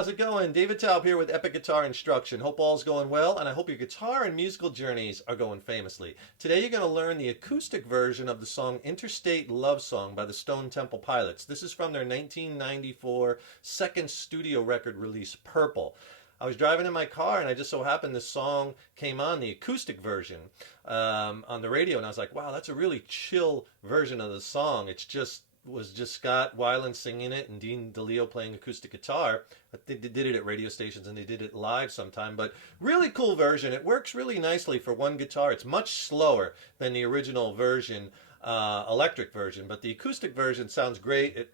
How's it going? David Taub here with Epic Guitar Instruction. Hope all's going well, and I hope your guitar and musical journeys are going famously. Today you're going to learn the acoustic version of the song Interstate Love Song by the Stone Temple Pilots. This is from their 1994 second studio record release, Purple. I was driving in my car and I just so happened this song came on, the acoustic version, on the radio, and I was like, wow, that's a really chill version of the song. Was just Scott Weiland singing it and Dean DeLeo playing acoustic guitar. They did it at radio stations and they did it live sometime, but really cool version. It works really nicely for one guitar. It's much slower than the original version, electric version, but the acoustic version sounds great.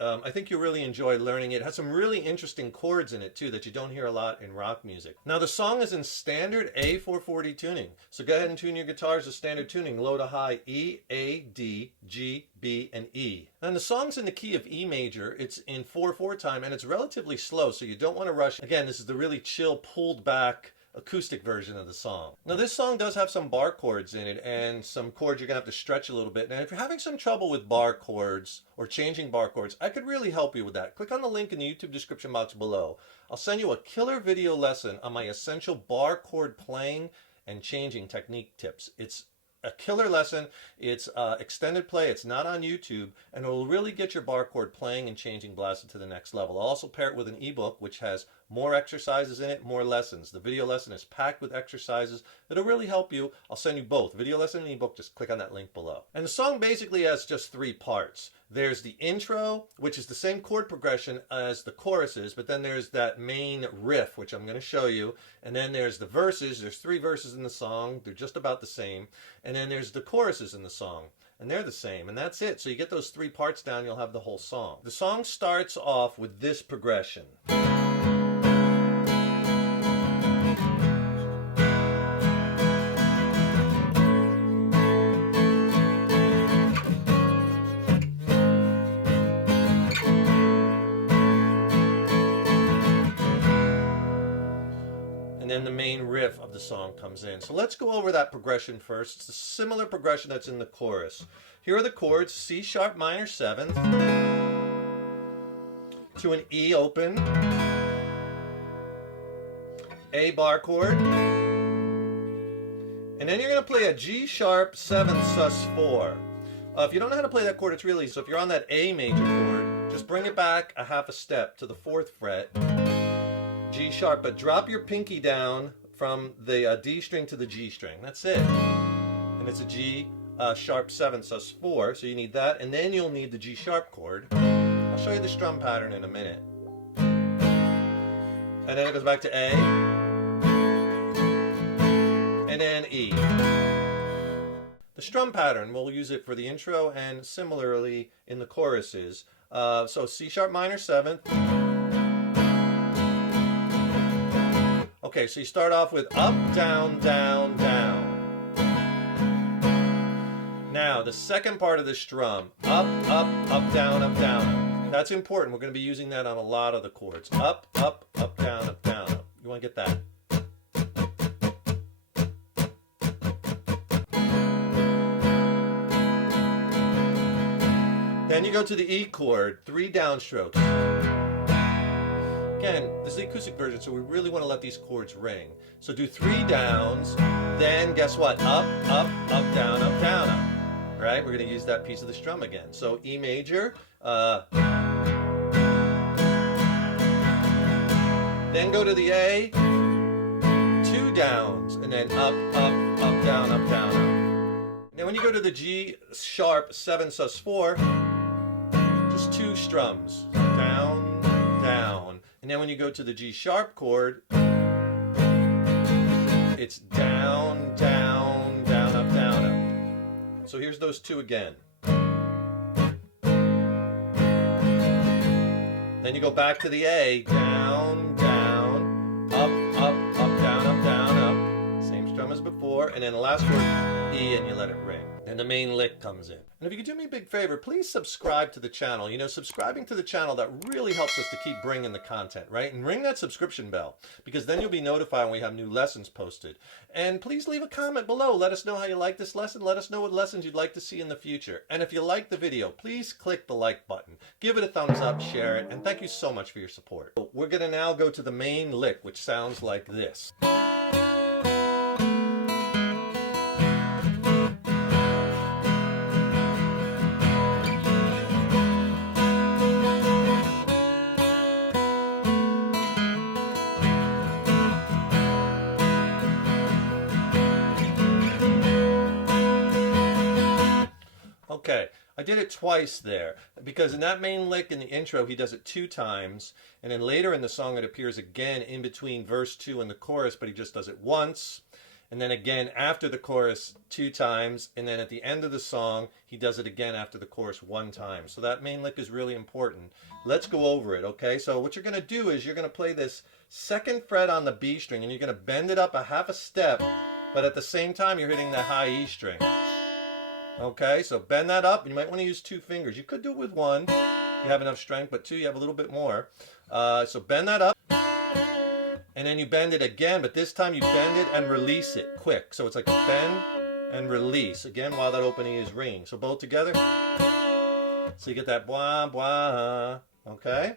I think you'll really enjoy learning it. It has some really interesting chords in it too that you don't hear a lot in rock music. Now the song is in standard A440 tuning, so go ahead and tune your guitars to standard tuning, low to high, E, A, D, G, B, and E. And the song's in the key of E major. It's in 4/4 time and it's relatively slow, so you don't want to rush. Again, this is the really chill, pulled back acoustic version of the song. Now this song does have some bar chords in it and some chords you're gonna have to stretch a little bit. And if you're having some trouble with bar chords or changing bar chords, I could really help you with that. Click on the link in the YouTube description box below. I'll send you a killer video lesson on my essential bar chord playing and changing technique tips. It's a killer lesson. It's extended play. It's not on YouTube, and it will really get your bar chord playing and changing blasted to the next level. I'll also pair it with an ebook which has more exercises in it, more lessons. The video lesson is packed with exercises that'll really help you. I'll send you both, video lesson and ebook. Just click on that link below. And the song basically has just three parts. There's the intro, which is the same chord progression as the choruses, but then there's that main riff, which I'm going to show you. And then there's the verses. There's 3 verses in the song. They're just about the same. And then there's the choruses in the song, and they're the same. And that's it. So you get those 3 parts down, you'll have the whole song. The song starts off with this progression. And then the main riff of the song comes in. So let's go over that progression first. It's a similar progression that's in the chorus. Here are the chords: C sharp minor 7th to an E open, A bar chord, and then you're going to play a G sharp 7th sus 4. If you don't know how to play that chord, it's really easy. So if you're on that A major chord, just bring it back a half a step to the 4th fret, G sharp, but drop your pinky down from the D string to the G string. That's it. And it's a G sharp 7th sus 4, so you need that, and then you'll need the G sharp chord. I'll show you the strum pattern in a minute. And then it goes back to A, and then E. The strum pattern, we'll use it for the intro and similarly in the choruses. So C sharp minor 7th. Okay, so you start off with up, down, down, down. Now, the second part of the strum, up, up, up, down, up, down, up. That's important. We're going to be using that on a lot of the chords. Up, up, up, down, up, down, up. You want to get that. Then you go to the E chord, 3 downstrokes. Again, this is the acoustic version, so we really want to let these chords ring. So do 3 downs, then guess what? Up, up, up, down, up, down, up. Right? We're going to use that piece of the strum again. So E major, then go to the A, 2 downs, and then up, up, up, down, up, down, up. Now when you go to the G sharp 7 sus 4, just 2 strums, down, down. And then when you go to the G sharp chord, it's down, down, down, up, down, up. So here's those 2 again. Then you go back to the A, down, down, up, up, up, down, up, down, up. Same strum as before. And then the last chord, E, and you let it ring. and the main lick comes in. And if you could do me a big favor, please subscribe to the channel. You know, subscribing to the channel, that really helps us to keep bringing the content, right? And ring that subscription bell, because then you'll be notified when we have new lessons posted. And please leave a comment below. Let us know how you like this lesson. Let us know what lessons you'd like to see in the future. And if you like the video, please click the like button. Give it a thumbs up, share it, and thank you so much for your support. We're going to now go to the main lick, which sounds like this. Okay, I did it twice there, because in that main lick in the intro, he does it 2 times, and then later in the song it appears again in between verse 2 and the chorus, but he just does it once, and then again after the chorus 2 times, and then at the end of the song, he does it again after the chorus 1 time. So that main lick is really important. Let's go over it, okay? So what you're going to do is you're going to play this 2nd fret on the B string, and you're going to bend it up a half a step, but at the same time you're hitting the high E string. Okay, so bend that up. You might want to use 2 fingers. You could do it with 1. You have enough strength, but 2, you have a little bit more. So bend that up, and then you bend it again, but this time you bend it and release it quick. So it's like a bend and release, again, while that opening is ringing. So both together. So you get that blah, blah, okay?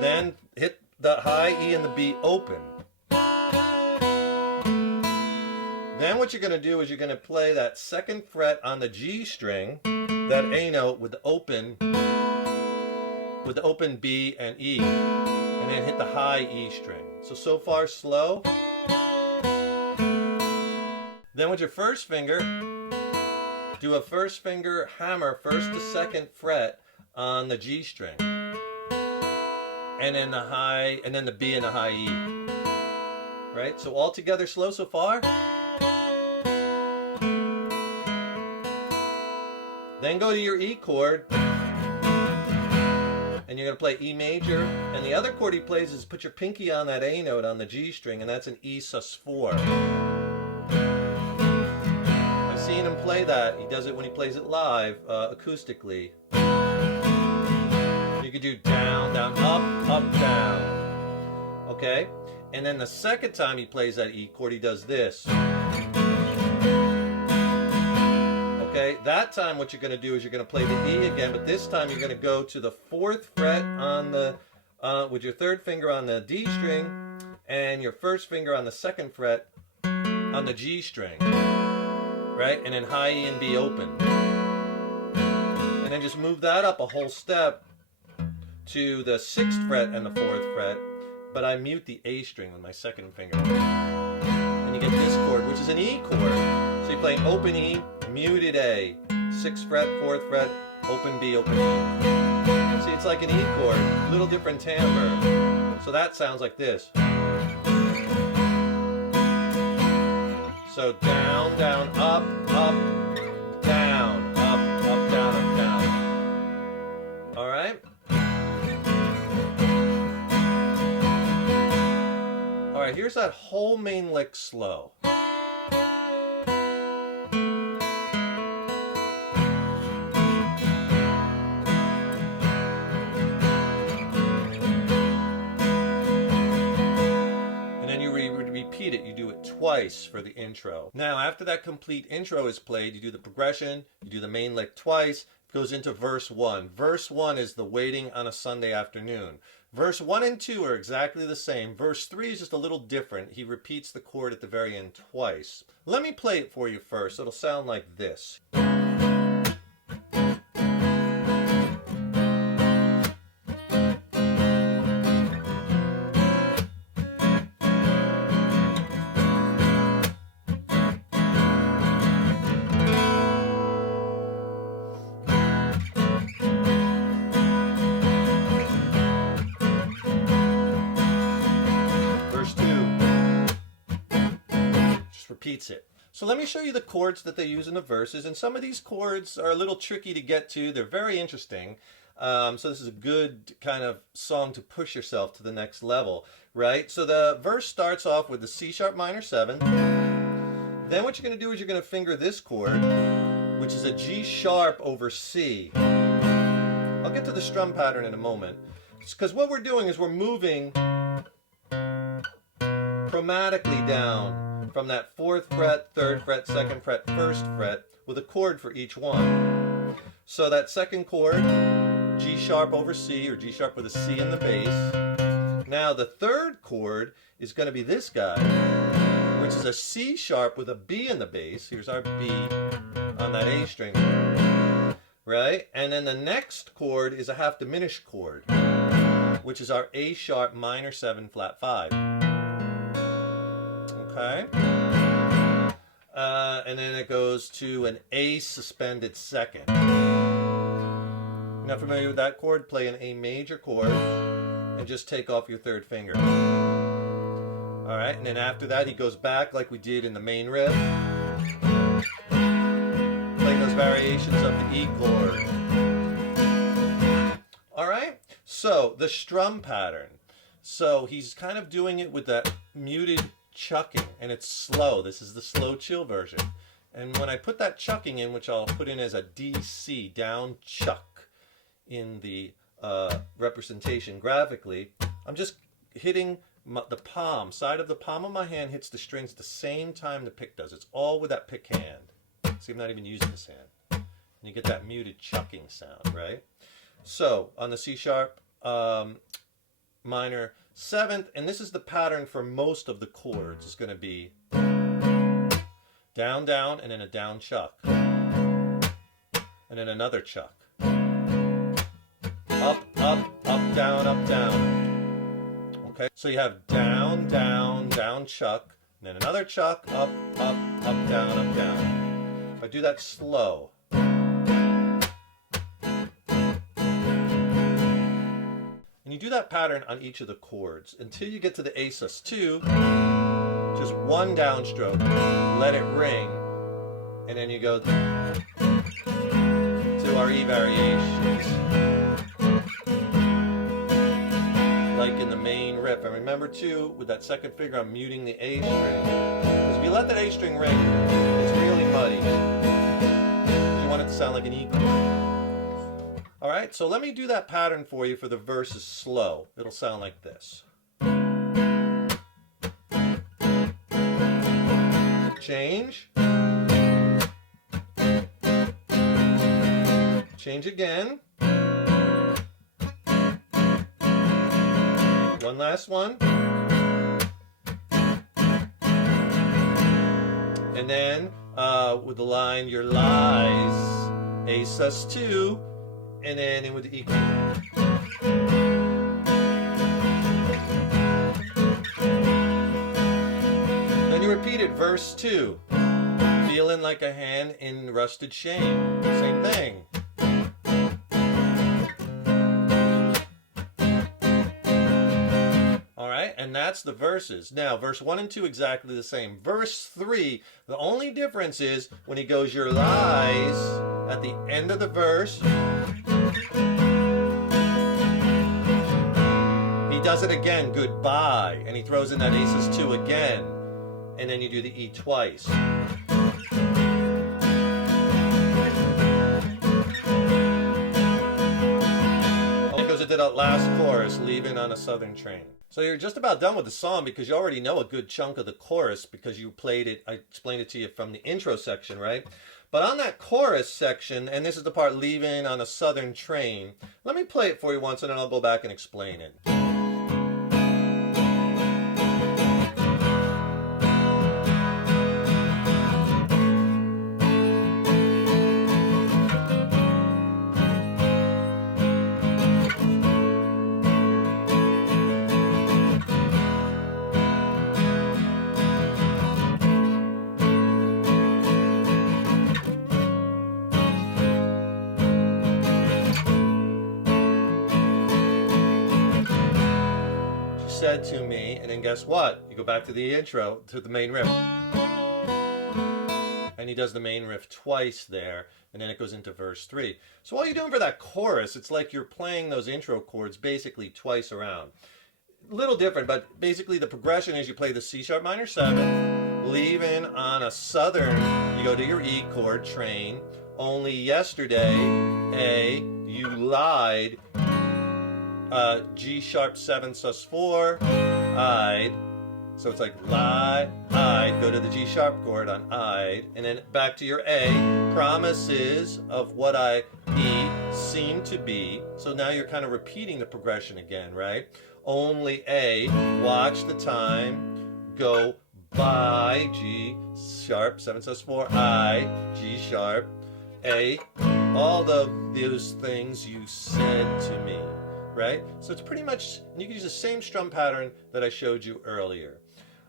Then hit the high E and the B open. Then what you're going to do is you're going to play that 2nd fret on the G string, that A note with the open B and E, and then hit the high E string. So far slow. Then with your first finger, do a 1st finger hammer 1st to 2nd fret on the G string, and then the high, and then the B and the high E. Right? So all together slow so far. Then go to your E chord, and you're going to play E major, and the other chord he plays is put your pinky on that A note on the G string, and that's an E sus4. I've seen him play that. He does it when he plays it live, acoustically. You could do down, down, up, down. Okay? And then the 2nd time he plays that E chord, he does this. Okay, that time what you're going to do is you're going to play the E again, but this time you're going to go to the 4th fret on the, with your 3rd finger on the D string, and your 1st finger on the 2nd fret on the G string, right? And then high E and B open. And then just move that up a whole step to the 6th fret and the 4th fret, but I mute the A string with my 2nd finger. And you get this chord, which is an E chord. So you play an open E, muted A, 6th fret, 4th fret, open B, open E. See, it's like an E chord, little different timbre. So that sounds like this. So down, down, up, down, up, down, up, down. All right? All right, here's that whole main lick slow. Repeat it, you do it twice for the intro. Now after that complete intro is played, you do the progression, you do the main lick twice, it goes into verse 1. Verse 1 is the waiting on a Sunday afternoon. Verse 1 and 2 are exactly the same. Verse 3 is just a little different. He repeats the chord at the very end twice. Let me play it for you first. It'll sound like this. Repeats it. So let me show you the chords that they use in the verses, and some of these chords are a little tricky to get to. They're very interesting. So this is a good kind of song to push yourself to the next level, right? So the verse starts off with the C sharp minor 7, Then what you're going to do is you're going to finger this chord, which is a G sharp over C. I'll get to the strum pattern in a moment. Because what we're doing is we're moving chromatically down from that 4th fret, 3rd fret, 2nd fret, 1st fret with a chord for each one. So that second chord, G sharp over C, or G sharp with a C in the bass. Now the third chord is going to be this guy, which is a C sharp with a B in the bass. Here's our B on that A string, right? And then the next chord is a half diminished chord, which is our A sharp minor 7 flat 5. Okay? And then it goes to an A suspended second. You're not familiar with that chord? Play an A major chord and just take off your third finger. Alright, and then after that he goes back like we did in the main riff, playing those variations of the E chord. Alright, so the strum pattern. So he's kind of doing it with that muted chucking, and it's slow. This is the slow chill version. And when I put that chucking in, which I'll put in as a DC, down chuck, in the representation graphically, I'm just hitting the palm, side of the palm of my hand hits the strings at the same time the pick does. It's all with that pick hand. See, I'm not even using this hand. And you get that muted chucking sound, right? So, on the C sharp minor 7th, and this is the pattern for most of the chords, it's going to be down, down, and then a down chuck. And then another chuck. Up, up, up, down, okay? So you have down, down, down, chuck, and then another chuck, up, up, up, down, If I do that slow. And you do that pattern on each of the chords until you get to the A sus2, just one downstroke, let it ring, and then you go to our E variations. Like in the main riff. And remember too, with that second finger, I'm muting the A string. Because if you let that A string ring, it's really muddy. You want it to sound like an E chord. Alright, so let me do that pattern for you for the verses slow. It'll sound like this. Change. Change again. One last one. And then with the line, your lies, A sus2, and then in with the E chord. Then you repeat it, verse 2. Feeling like a hand in rusted shame. Same thing. And that's the verses. Now, verse 1 and 2 exactly the same. Verse 3, the only difference is when he goes your lies at the end of the verse, he does it again, goodbye, and he throws in that A sus2 again, and then you do the E twice. And it goes into that last chorus, leaving on a southern train. So you're just about done with the song because you already know a good chunk of the chorus because you played it, I explained it to you from the intro section, right? But on that chorus section, and this is the part leaving on a southern train, let me play it for you once and then I'll go back and explain it. Said to me, and then guess what? You go back to the intro, to the main riff. And he does the main riff twice there, and then it goes into verse 3. So all you're doing for that chorus, it's like you're playing those intro chords basically twice around. A little different, but basically the progression is you play the C sharp minor 7, leaving on a southern, you go to your E chord, train. Only yesterday, A, you lied, G sharp 7 sus 4, I'd. So it's like lie, I'd, go to the G sharp chord on I'd, and then back to your A, promises of what I be seem to be. So now you're kind of repeating the progression again, right? Only A, watch the time, go by, G sharp 7 sus 4, I, G sharp, A, all those things you said to me, right? So it's pretty much, you can use the same strum pattern that I showed you earlier.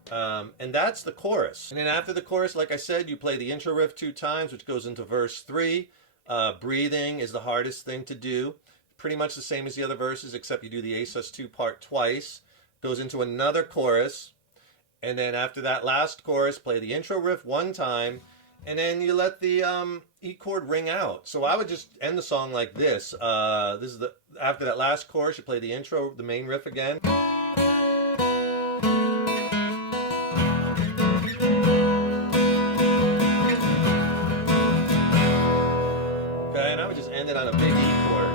And that's the chorus. And then after the chorus, like I said, you play the intro riff 2 times, which goes into verse 3. Breathing is the hardest thing to do. Pretty much the same as the other verses, except you do the A sus 2 part twice. Goes into another chorus. And then after that last chorus, play the intro riff 1 time. And then you let the E chord ring out. So I would just end the song like this. This is after that last chorus, you play the intro, the main riff again. And I would just end it on a big E chord.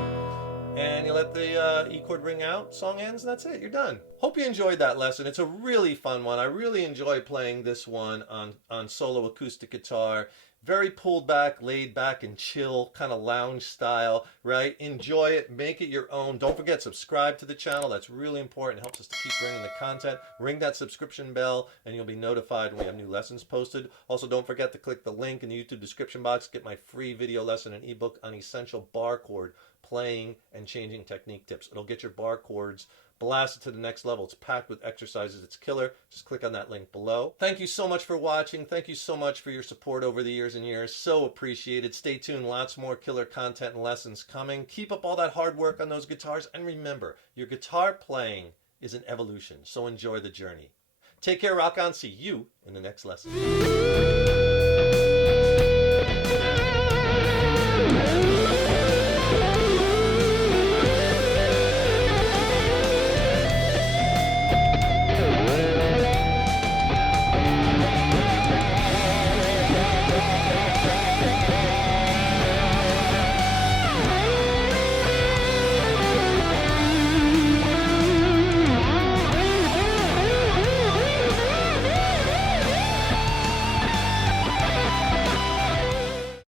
And you let the E chord ring out, song ends, and that's it, you're done. Hope you enjoyed that lesson. It's a really fun one. I really enjoy playing this one on solo acoustic guitar. Very pulled back, laid back, and chill, kind of lounge style, right? Enjoy it, make it your own. Don't forget, subscribe to the channel. That's really important. It helps us to keep bringing the content. Ring that subscription bell, and you'll be notified when we have new lessons posted. Also, don't forget to click the link in the YouTube description box. Get my free video lesson and ebook on essential bar chord playing and changing technique tips. It'll get your bar chords blasted to the next level. It's packed with exercises. It's killer. Just click on that link below. Thank you so much for watching. Thank you so much for your support over the years and years. So appreciated. Stay tuned. Lots more killer content and lessons coming. Keep up all that hard work on those guitars. And remember, your guitar playing is an evolution. So enjoy the journey. Take care. Rock on. See you in the next lesson.